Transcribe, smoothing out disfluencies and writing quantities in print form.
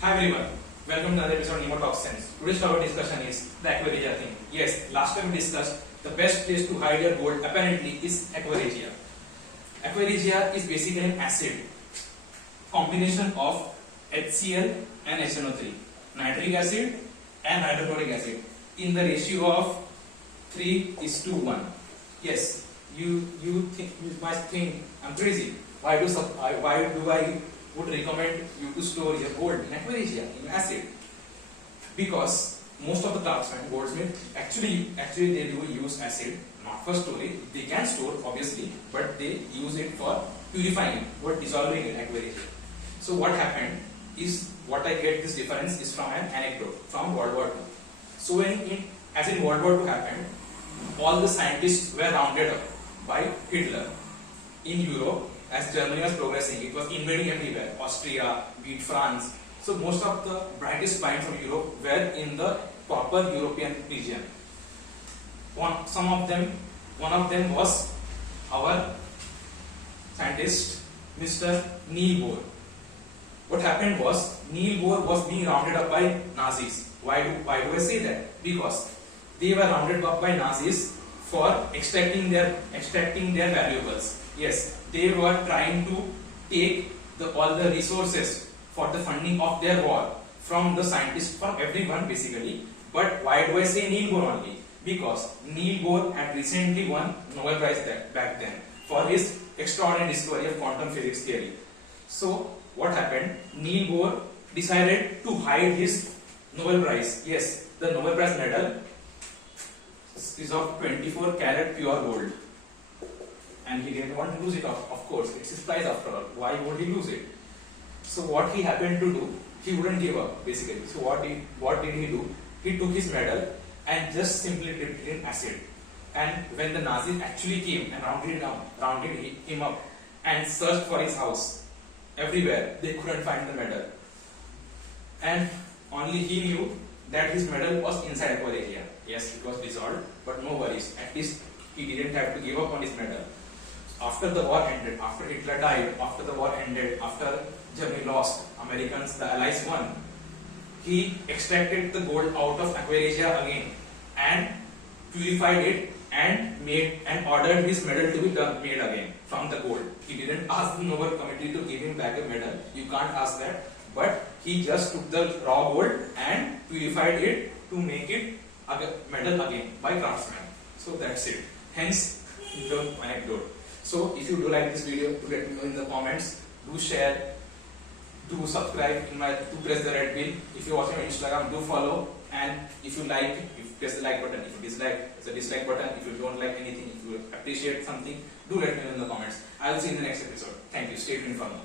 Hi everyone, welcome to another episode of Nemo Talk Sense. Today's topic discussion is the Aquaregia thing. Yes, last time we discussed the best place to hide your gold apparently is Aquaregia. Aquaregia is basically an acid combination of HCl and HNO3, nitric acid and hydrochloric acid in the ratio of 3:1. Yes, you might think I'm crazy. Why do I would recommend you to store your gold in Aquaregia in acid? Because most of the craftsmen, goldsmith, actually they do use acid not for storage. They can store obviously, but they use it for purifying it or dissolving it in Aquaregia. So what happened is, what I get this difference is from an anecdote from World War II. So as in World War II happened, all the scientists were rounded up by Hitler in Europe. As Germany was progressing, it was invading everywhere, Austria, beat France. So most of the brightest minds of Europe were in the proper European region. One of them was our scientist, Mr. Niels Bohr. What happened was, Niels Bohr was being rounded up by Nazis. Why do I say that? Because they were rounded up by Nazis for extracting their valuables. Yes, they were trying to take all the resources for the funding of their war from the scientists, from everyone basically. But why do I say Niels Bohr only? Because Niels Bohr had recently won Nobel Prize back then for his extraordinary discovery of quantum physics theory. So what happened? Niels Bohr decided to hide his Nobel Prize. Yes, the Nobel Prize medal is of 24 karat pure gold. And he didn't want to lose it, of course. It's his prize after all. Why would he lose it? So what he happened to do, he wouldn't give up basically. So what did he do? He took his medal and just simply dipped it in acid. And when the Nazis actually came and rounded him up and searched for his house everywhere, they couldn't find the medal. And only he knew that his medal was inside Aquaregia. Yes, it was dissolved, but no worries. At least he didn't have to give up on his medal. After the war ended, after Hitler died, after the war ended, after Germany lost, Americans, the Allies won, he extracted the gold out of Aquaregia again and purified it and ordered his medal to be made again from the gold. He didn't ask the Nobel Committee to give him back a medal. You can't ask that. But he just took the raw gold and purified it to make it a medal again by craftsmen. So that's it. Hence the anecdote. So if you do like this video, do let me know in the comments. Do share, do subscribe, to press the red bell. If you're watching on Instagram, do follow. And if you like, press the like button. If you dislike, it's a dislike button. If you don't like anything, if you appreciate something, do let me know in the comments. I will see you in the next episode. Thank you. Stay tuned for more.